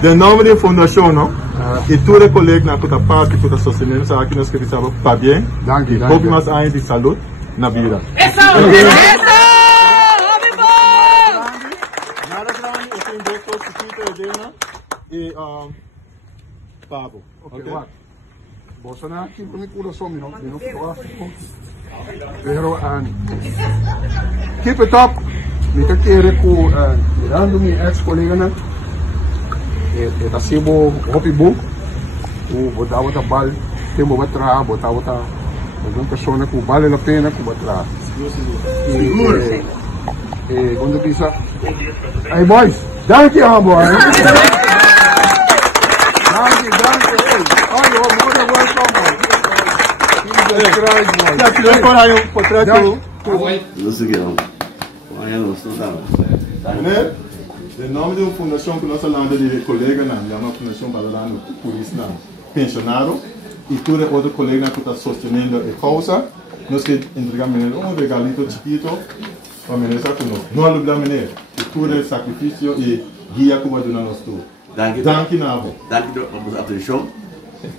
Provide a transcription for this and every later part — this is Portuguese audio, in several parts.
De nome da fundação, não? E tu é colega na tua parte, que tu está sostenendo, sabe que nós queremos para bem. Danke. Houve mais ainda de saúde na vida. Eso! Nada grande, eu tenho dois coisas e Pablo. Okay, wat? Bosa na akin kung ikulo so pero keep it up. Mika kere ko mirando mi ex-colega na tasibo hopi boom o botava ta bal tempo batra botava ta alguma pessoa que vale a pena que batra e quando pisa hey boys thank you boy Não sei o que não. Amanhã não estou dando. O nome da fundação que nós falamos de colega é uma fundação para por isso pensionado e tu é outro colega que está sostenendo a causa. Nós que entregamos um regalito chiquito para menezar conosco. Não alugamos e tu é sacrifício e guia como do nós tu. Danke nabo. Danke por atenção.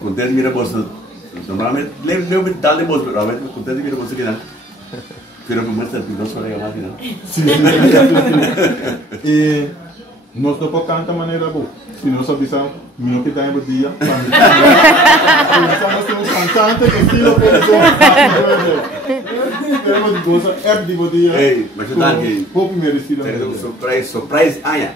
Contente mira bolsa. Normalmente lembro me dá bolsa, realmente contente mira bolsa que não. Pero como está el dos para llegar final. Sí. E nós não podemos cantar maneira boa. Se nós avisamos, não que dá em dia. Nós temos cantante que estilo temos de coisa é de dia. Ei, mas está aqui. Pouco merecido. Surprise, surprise, aia.